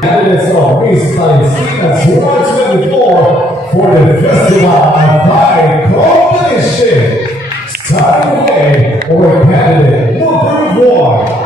Candidates of Miss Palestina 2024 for the Festival of Pride competition. Starting away with candidate number 1.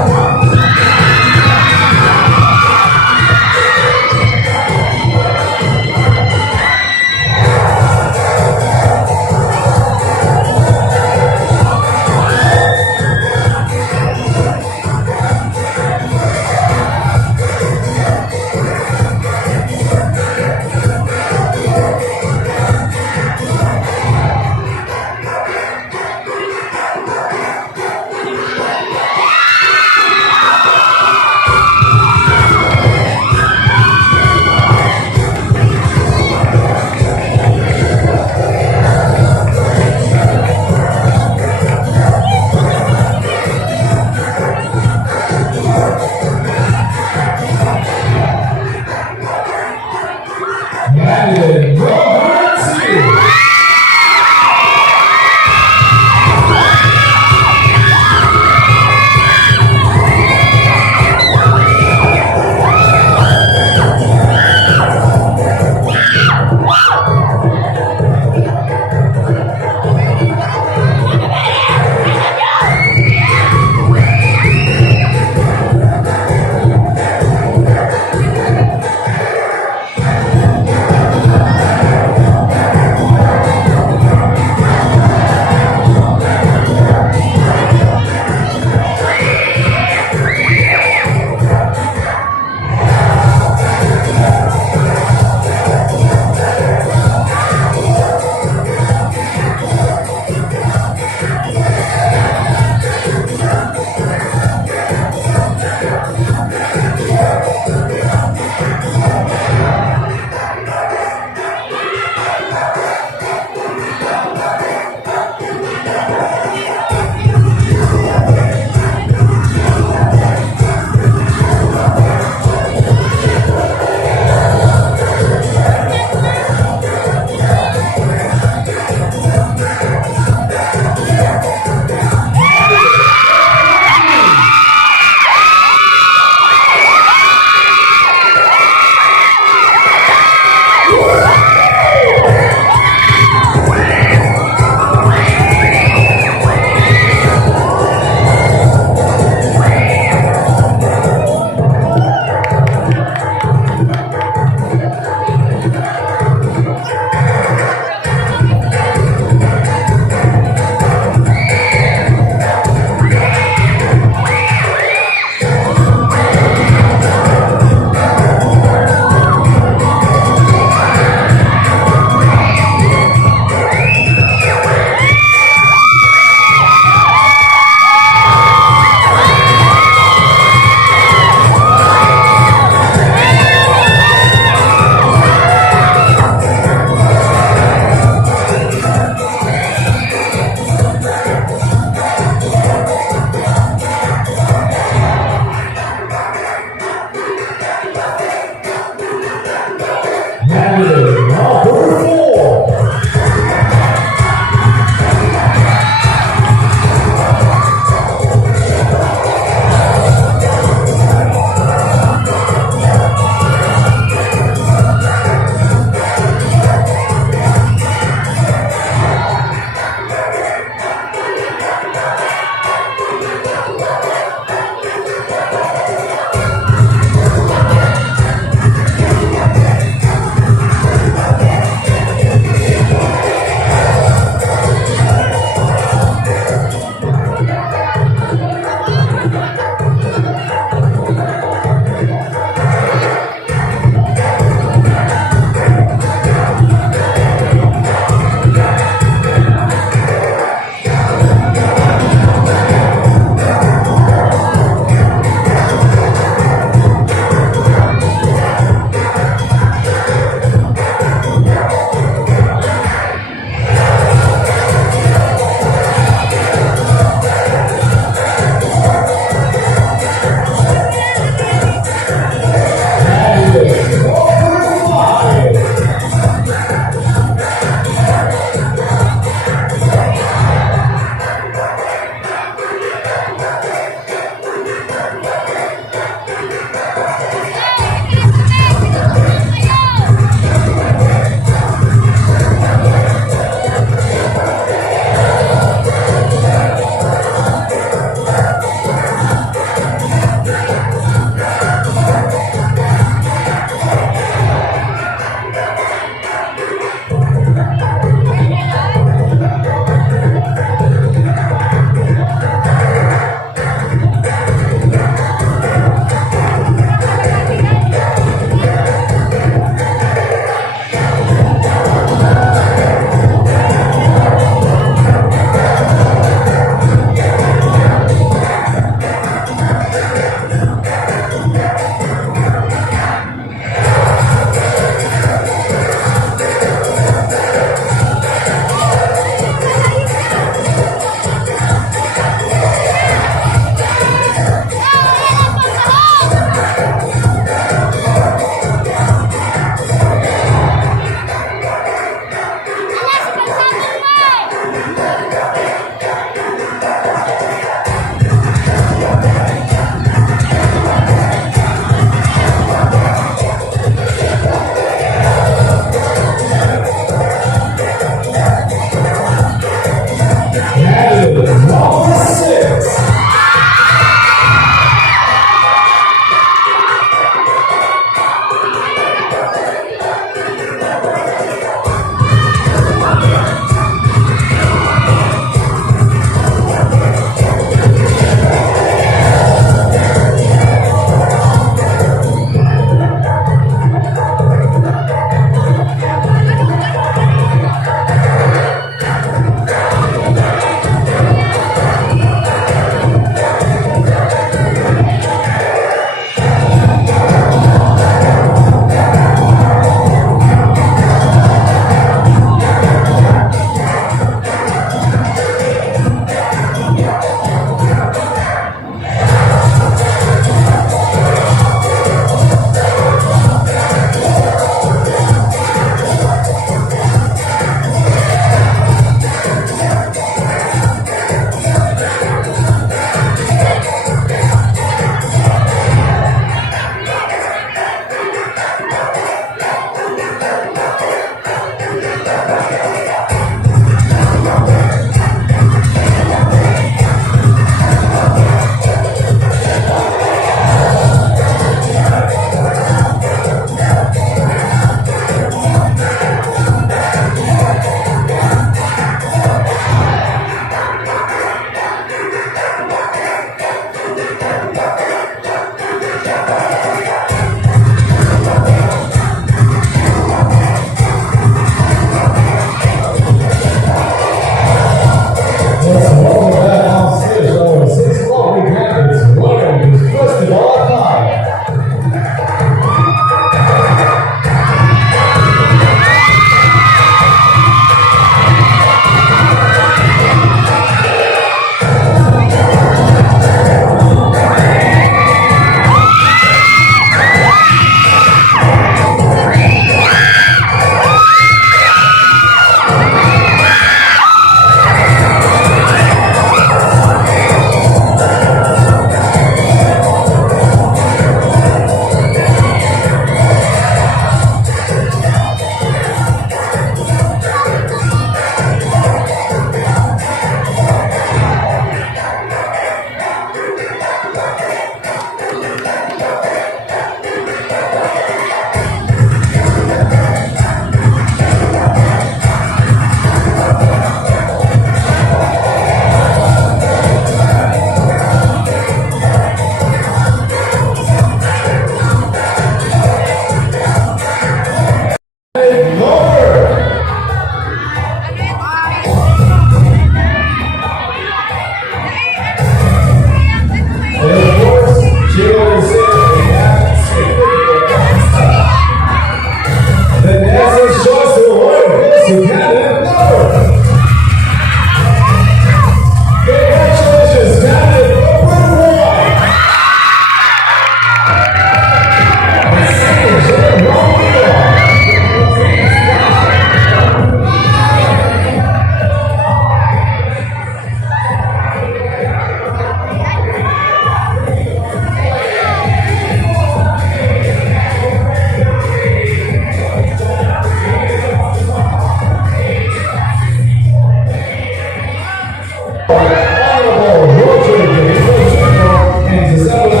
Honorable Roger Davis Jr. and December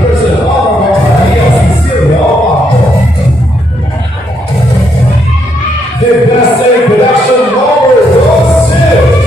Person Honorable Maria Cecilia Obama. The best aid production number goes to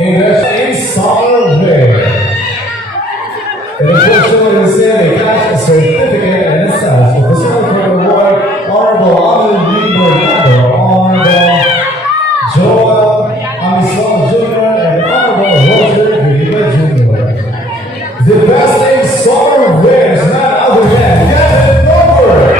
English Summer Way. And unfortunately, receive a cash certificate and a sash with the certificate award, Honorable Alan Greenberg, Honorable Joel Amisol Jr., and Honorable Roger Greenberg Jr. The best in Summer Way is none other than Kevin Roper.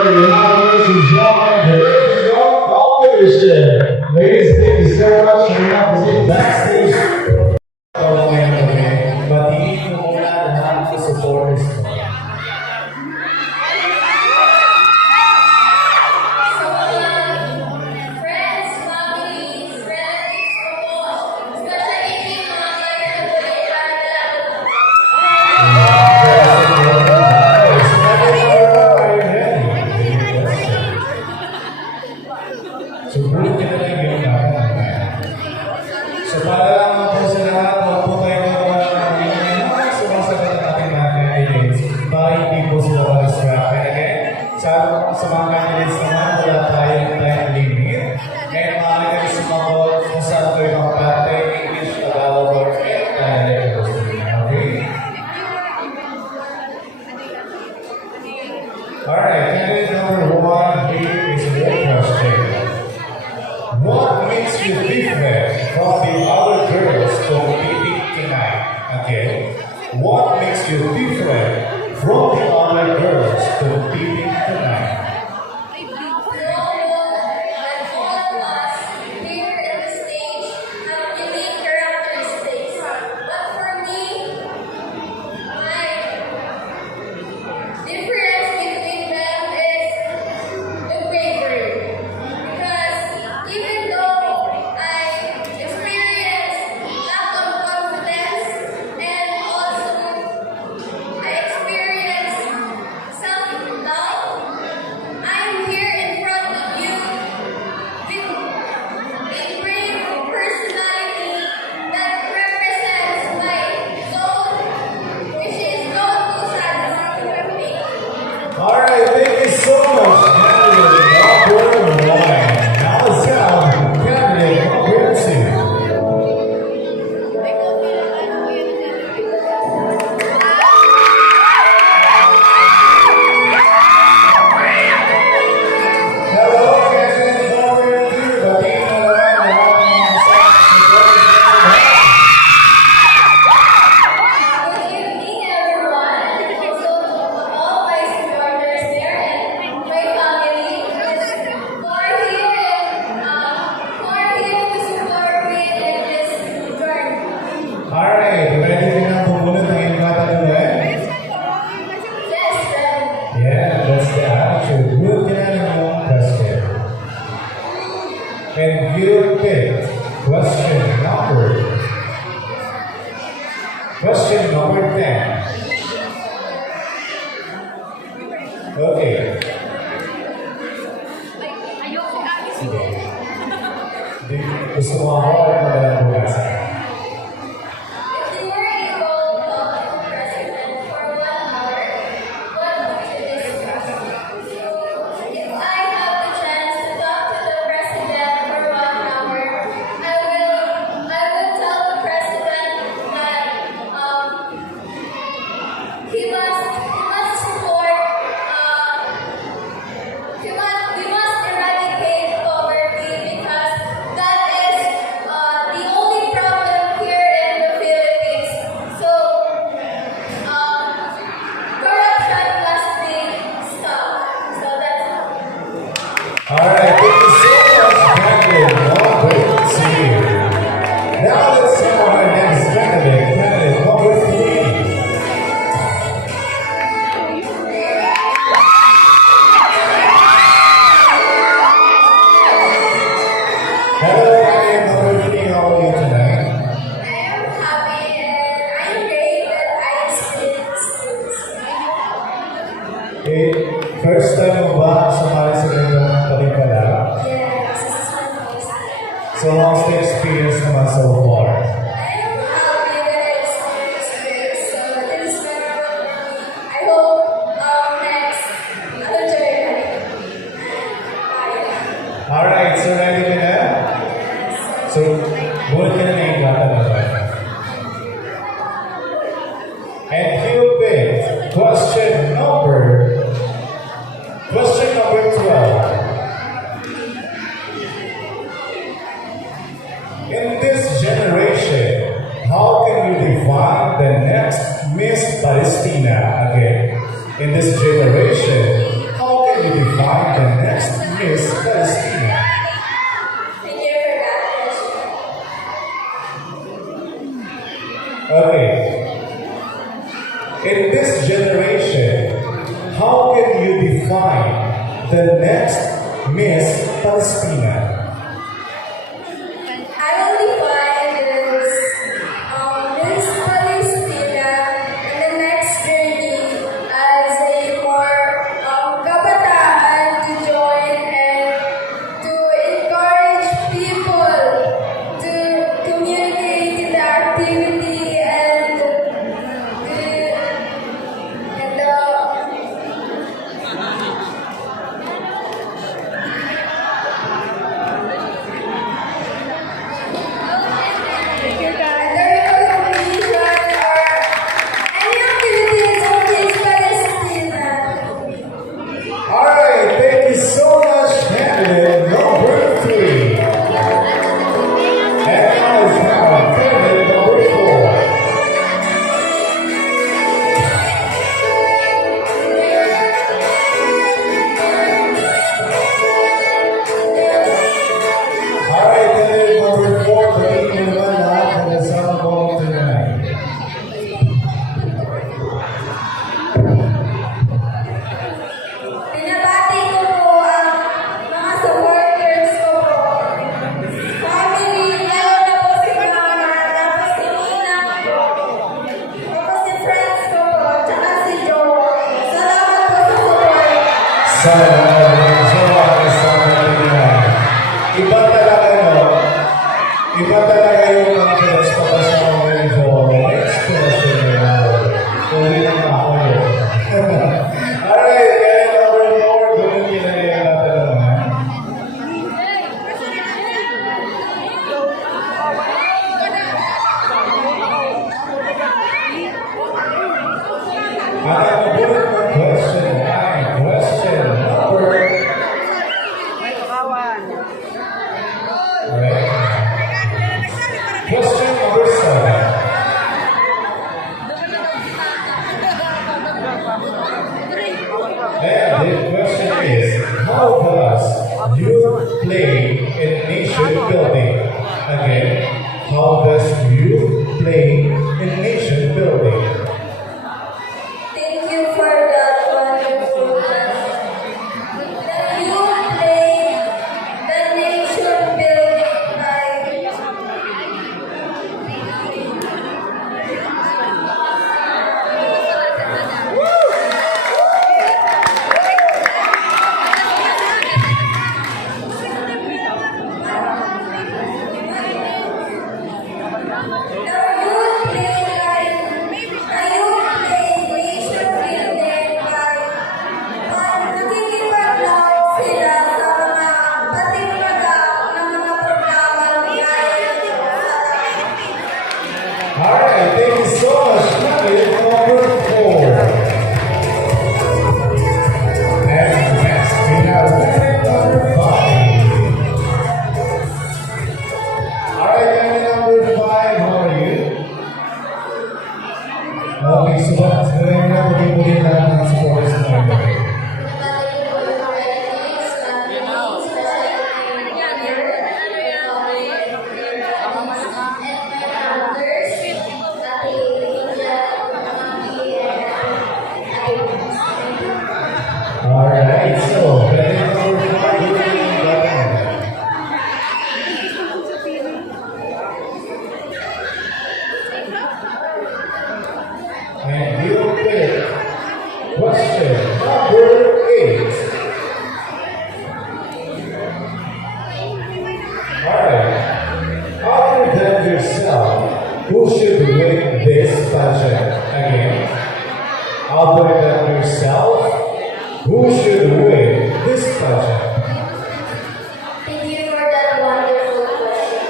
There you have it, ladies and gentlemen. There you go, competition. Ladies, thank you so much for your position backstage. Okay, but hindi ko muna lahat sa supporters ko. Friends, families, relatives, especially mga Subulit ka na lang yung So para lang po sa lahat, huwag po kayo sumasagot ang ating mga candidates para hindi po sila ma-distract. And again, sa mga candidates naman, wala tayong time limit. Kaya maaari kayo sumagot kung saan kayo makapate, English, Tagalog, or any dialect gusto niyo. Okay? Alright, candidate number 1 here is your question. What makes you different from the other girls competing tonight? Okay. What makes you different from the other girls competing tonight? I'm here in front of you with a brave personality that represents my soul, which is Lord Busan. Alright, thank you so much, candidate number 1. Now let's have candidate number 2. Hello, candidate number 2. Batiin na naman ang ating mga Good evening, everyone. Also, to all my supporters there and my family who are here to support me in this journey. Alright, ready ka na pumunod ng iyong katanungan? Yes, friend. Yeah, that's the attitude. Good ka na ng iyong question. And you picked question number 10. Okay. Sige. Gusto mo ako at madalang bukasan? If you were able to talk to the president for 1 hour, what would you discuss? If I have the chance to talk to the president for 1 hour, I will tell the president that he must support we must eradicate poverty because that is the only problem here in the Philippines. So, corruption must be stopped. So that's all. Alright, thank you so much, candidate number 2. Now let's see our next candidate number 3. Hello, candidate number 3. How are you tonight? I am happy and I am great that I speak. Eh, first time mo ba sumali sa ganitong palimpala? Yes, this is my first time. So, how's the experience naman so far? I am happy that I experienced this. So this is memorable for me. I hope next I'll enjoy it. Bye. Alright, so ready ka na? So, buhat ka na na yung tatanungan. And you picked question number 12. In this generation, how can you define the next Miss Palestina again? In this generation, how can you define Okay. In this generation, how can you define the next Miss Palestina? I will define this Miss Palestina in the next journey as a more kabataan to join and to encourage people to communicate in the activity and Alright, thank you so much, candidate number 3. And now is now candidate number 4. Alright, candidate number 4, bringing you one lahat ng kasama mo tonight. Binabati ko po ang mga supporters ko po. Family, lalo na po si Mama, tapos si Ninang po. Tapos si friends ko po, tsaka si Joe. Salamat po sa support. Iba talaga, no? Iba talaga yung mga pinagpapas mo ngayon sa next question na uwi na nga ako yun. Alright, kaya number 4, doon pinagayan natin naman. At ang bullet ng question ay question number Alright. Question number 7. And the question is, how does youth play in nation building? Again, how does youth play in nation building? Thank you for that wonderful question. The youth play the nation building by Alright, thank you so much. Candidate number 4. And next, we have candidate number 5. Alright, candidate number 5, how are you? Okay, so what's the name na pagiging na ng supporters na ito? Alright, so candidate number 5, you can button. And you pick question number 8. Alright. Other than yourself, who should win this pageant? Again. Other than yourself, who should win this pageant? Thank you for that wonderful question.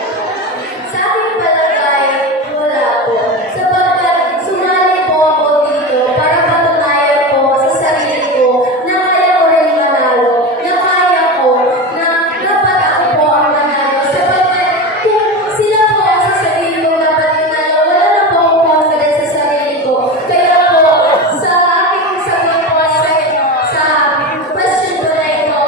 Sa aking palagay, wala po. Sapagkat sumali po ako dito para patunayan po sa sarili ko na kaya ko rin manalo, na kaya ko, na dapat ako po ang manalo. Sapagkat kung sila po ang sasabihin ko dapat manalo, wala na po akong confidence sa sarili ko. Kaya po, sa aking sagot po sa question ko na ito,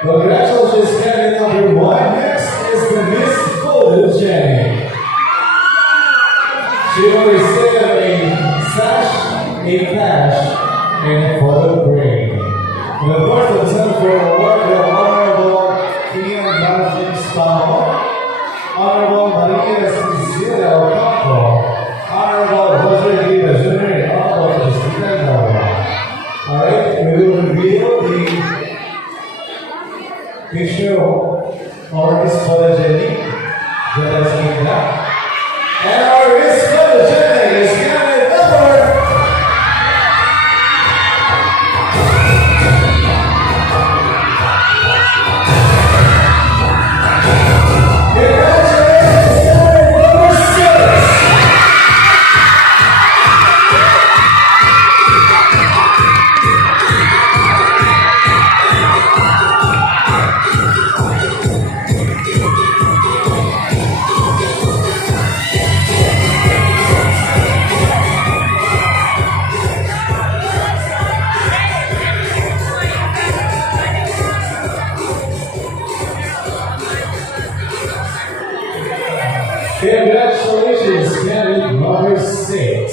Congratulations, candidate number one. Next is the Miss Photogenic. She will receive a sash, a cash, and a photo frame. And of course, the Center for Award, the Honorable Ian Managing Stamo, Honorable Maria Cecilia Ocampo, Honorable Jose Rivera Jr., and Honorable Christina Nova. Alright, we will reveal the picture of our Miss Photogenic that has been done. And our Miss Photogenic is candidate number. Congratulations, candidate number 6. Congratulations, candidate number 6.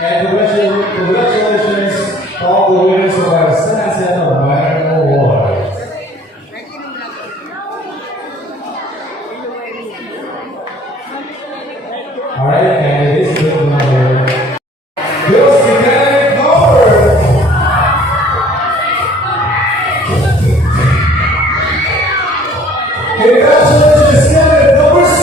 And congratulations, all the winners of our Sunset of Minor Award. Alright, candidates, with number. Goes to candidate number. Congratulations, candidate number 6.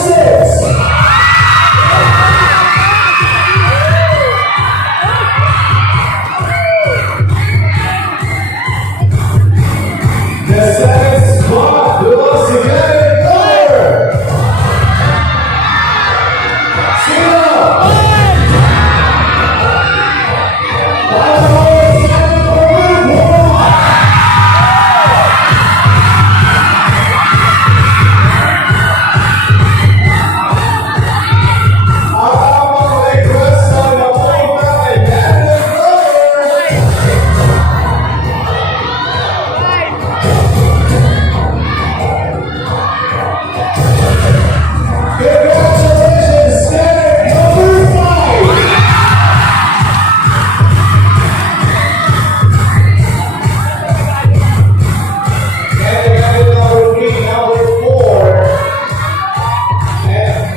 The second spot belongs to candidate number. Sino? Congratulations, candidate number 5. Candidate number 3, number 4, and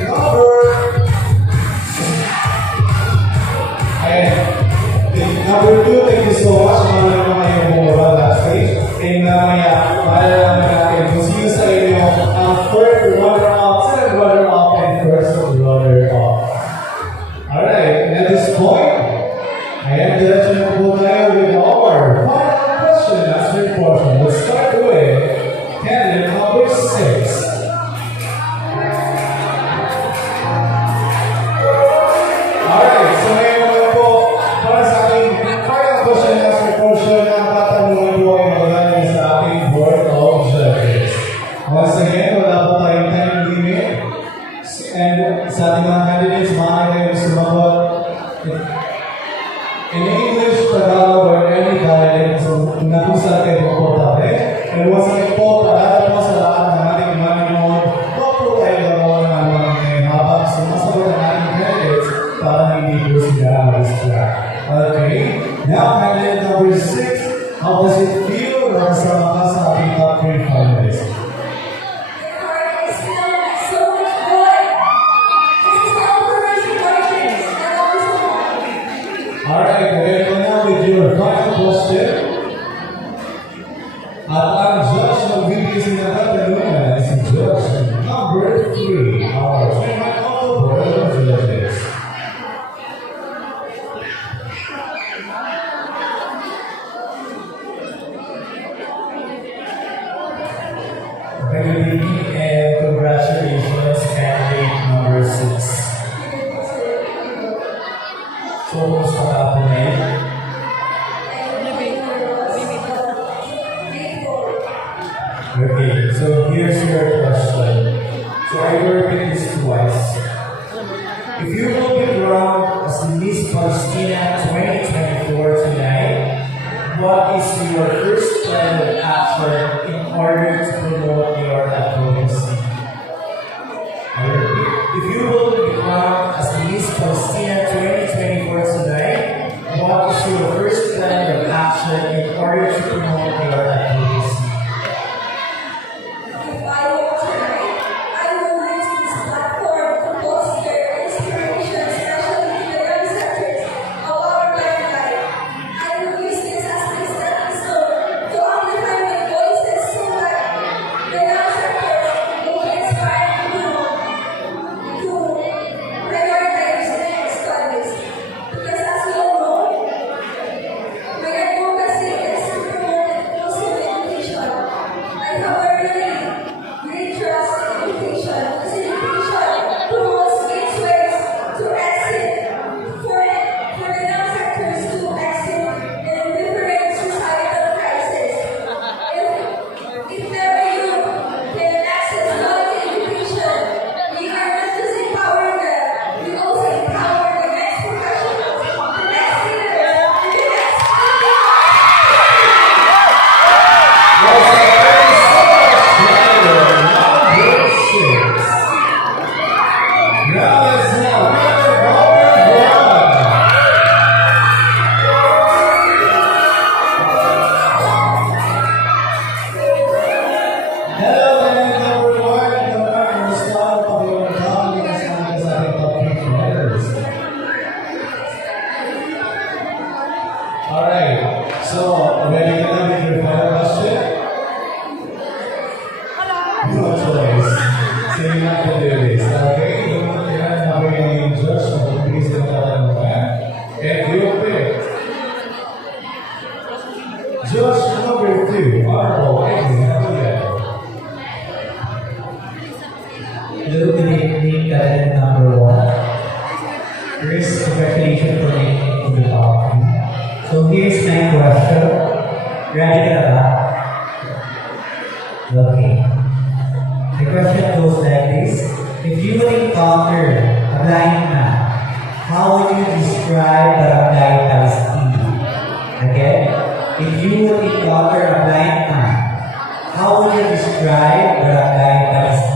number 2. Thank you so much. Maraming mga yung bumaba backstage. And mamaya, malalaman natin kung sino sa inyo ang third runner-up, second runner-up, and first runner-up. Alright, and at this point, ayan, diretso na po tayo with our final question and answer portion. Let's start with candidate number 6. Alright, so ngayon naman po, para sa ating final question and answer portion, ang tatanungan po ay magaling sa ating board of judges. Once again, wala po tayong time limit. And sa ating mga candidates, maaari kayong sumagot in English, Tagalog, or any dialect na kung saan kayo komportable. And once again po, paalala po sa lahat ng ating manonood, huwag po tayo gagawa ng anuman ngayon habang sumasagot ang ating candidates para hindi po sila distract. Okay, now candidate number 6, how does it feel na kasama ka sa ating top 3 finalists? Your heart is filled with so much joy. This is the Operation Origins and also Alright, we're going now with your final question. At ang judge ng VPC na katanungan is si judge number 3, our chairman of the board of judges. Good evening and congratulations, candidate number 6. So, kumusta ka po ngayon? Okay, so here's your question. So I will repeat this twice. If you will be crowned as Miss Palestina 2024 tonight, what is your first plan of action in order to promote your advocacy? I repeat, if you will be crowned as Miss Palestina 2024 tonight, what is your first plan of action in order to promote your advocacy? If I were tonight, I will use this platform to bolster inspiration, especially to the young sectors of our life. I will use this as a stepping stone to amplify my voices so that the young sectors will be inspired to prioritize their studies. Because as we all know, my advocacy is to promote inclusive education. I have a really great trust in education because education promotes gateways to exit for the young sectors to exit in different societal crises. If never you can access quality education, we are not just empowering them, we also empower the next professionals, the next leaders, and the next Now let's have number one. Hello, number one. Kamusta? Pag-iwag kasama sa ating top 3 letters. Alright, so ready ka na with your final question? No choice. So you have to do this, okay? Kailangan mabigyan yung Diyos kung mabilis na tatanungan. And real quick. Judge number 2, Honorable Edwin Aguilar. Hello, good evening, candidate number 1. First, congratulations for making it to the top 3. So here's my question. Ready ka na ba? Okay. The question goes like this. If you would encounter a blind man, how would you describe Barangay Palestina? Again, if you would encounter a blind man, how would you describe Barangay Palestina?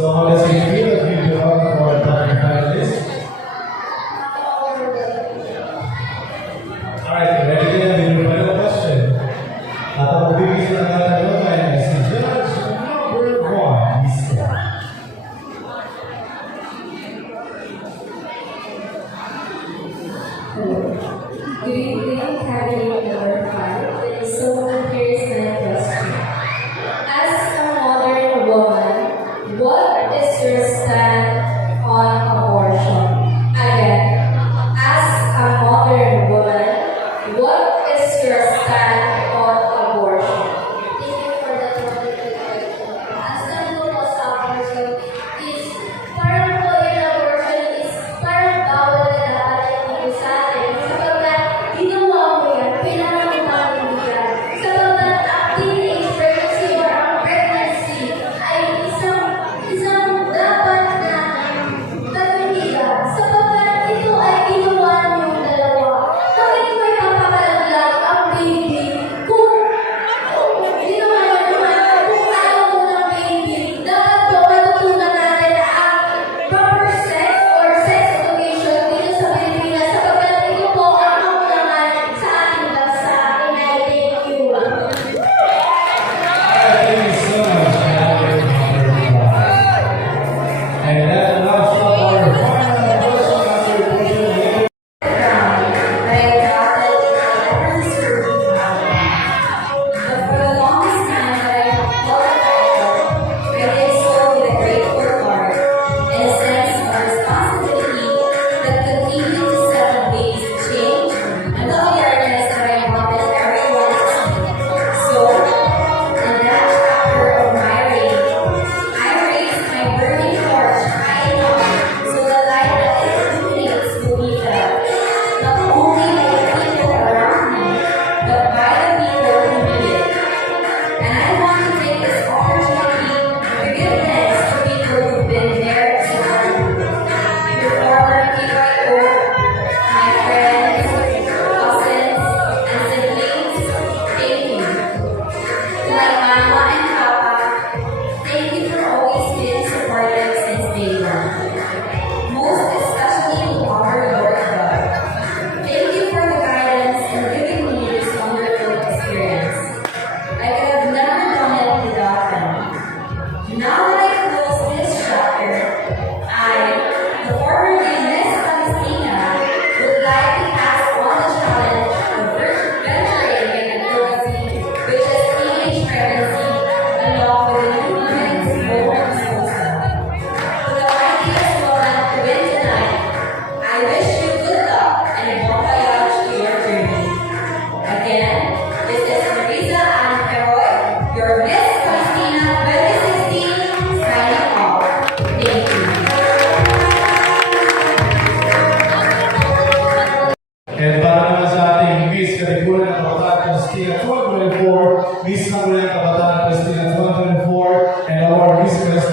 So how does it feel if you belong for a top 5 list? Alright, ready na with your final question. At ang magbibigay ng katanungan ay si Judge number 1, Mr. Good evening, candidate number 5. So here's my question. As a modern woman, what is your stand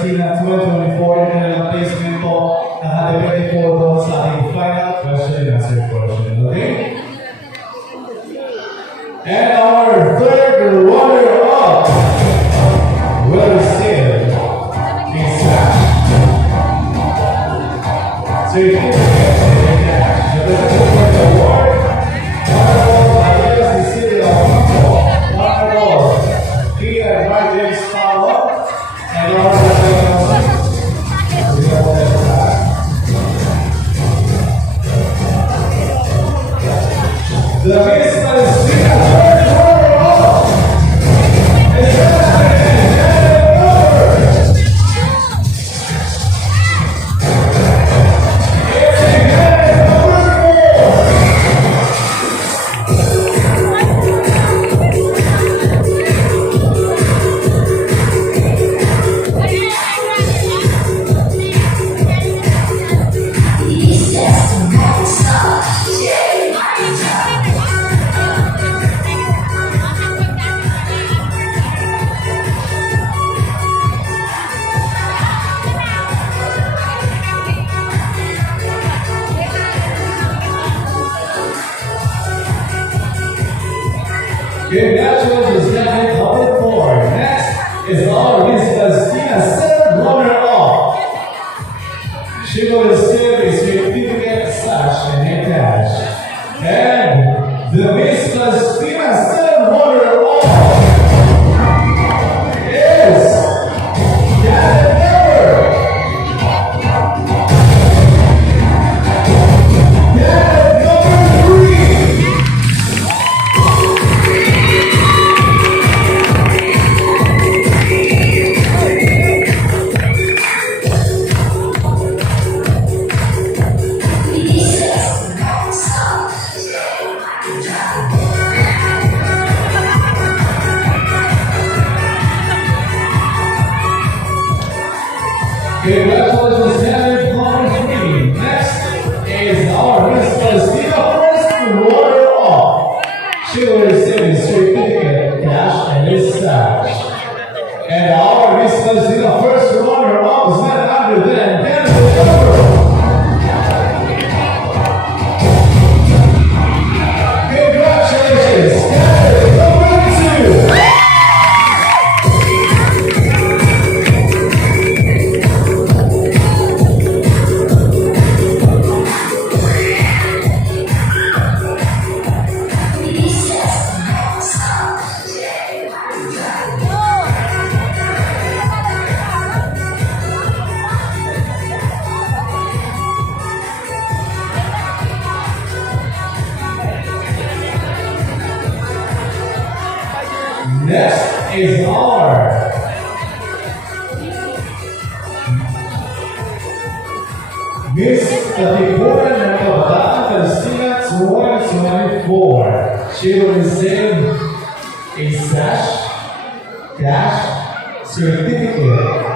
Palestina 2024 na lang placement po nakadepende po doon sa ating final question and answer portion. Okay? And our third runner-up will receive a sash. So you can the President Award, Honorable Mayor Cecilia Ocampo, Honorable Pia Martin Stalo, and Honorable the Miss Palestina third runner-up is Congratulations, Captain number 4. Next is our Miss Palestina seventh runner-up. She will receive a certificate, sash, and a cash. And the Miss Palestina seventh runner-up is Captain number 3. Congratulations, Captain number 3. Next is our Miss Palestina first runner-up. She will receive a certificate, cash, and a sash. And our Miss Palestina first runner-up is none other than Canada number. Congratulations, Canada number 2. Next is our Miss Katipunan ng Kabataan Palestina 2024. She will receive a sash, cash, certificate,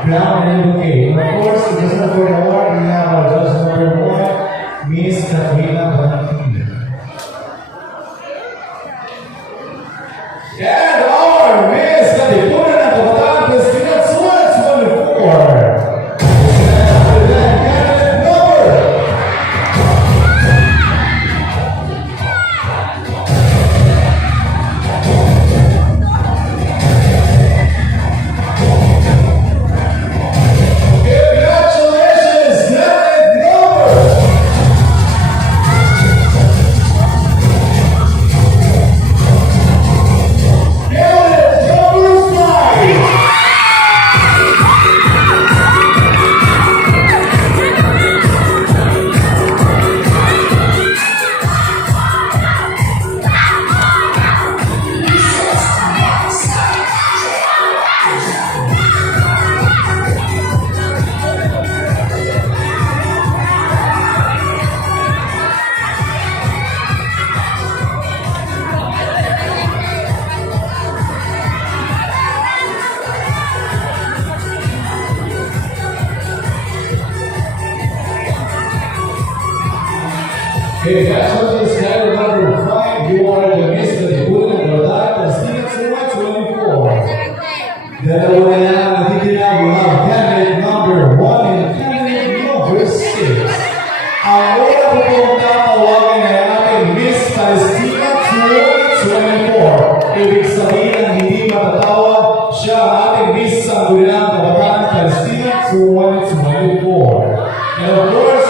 crown, and bouquet. And of course, the President for the award, we have our judge number 1, Miss Katrina Valentin. And our Miss Katipunan ng Kabataan Palestina 2024. Congratulations, Canada number 5. You are the Miss Katipunan ng Kabataan Palestina 2024. Dalawa na lang natitira, we have candidate 2024. And of course,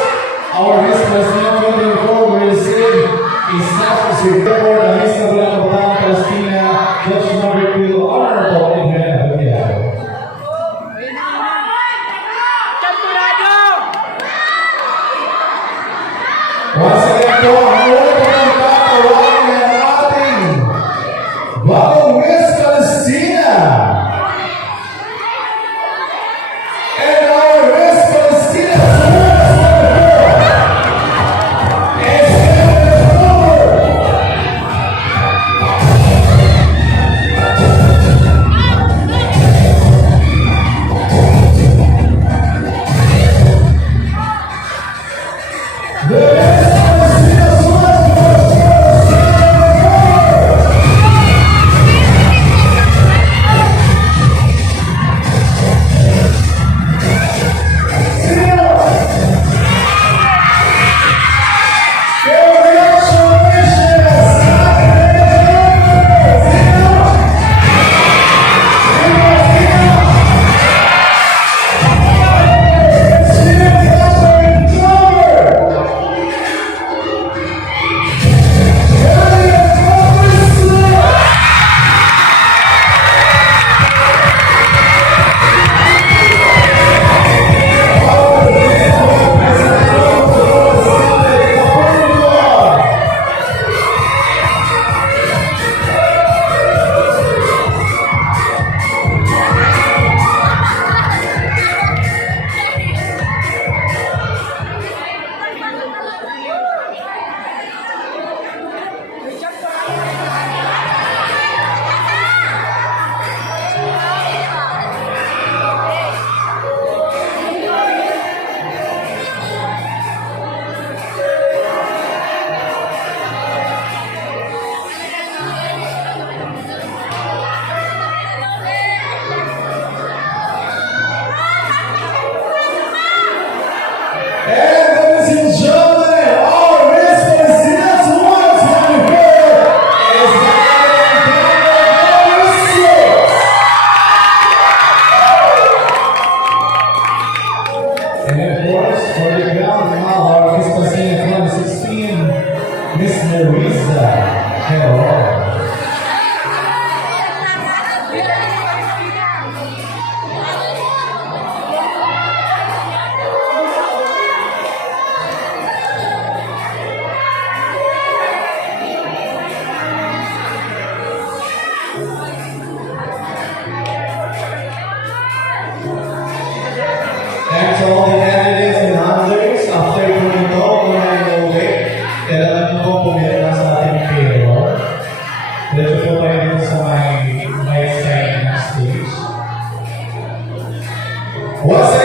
our Miss Palestina 2024 will receive a staff certificate for the Miss Nagulang Palestina, Judge number 2, Honorable Adriana Aguilar. Once again po, ang unang pagkakatawanan ng ating bagong Miss Palestina. And our Miss Palestina 2024 is over. The Miss Palestina 2024. Thanks to all the candidates and others. After po nito, kung na-inove, kailangan nyo po pumila sa ating payroll. Dito po tayo dito sa may right side ng stage. What's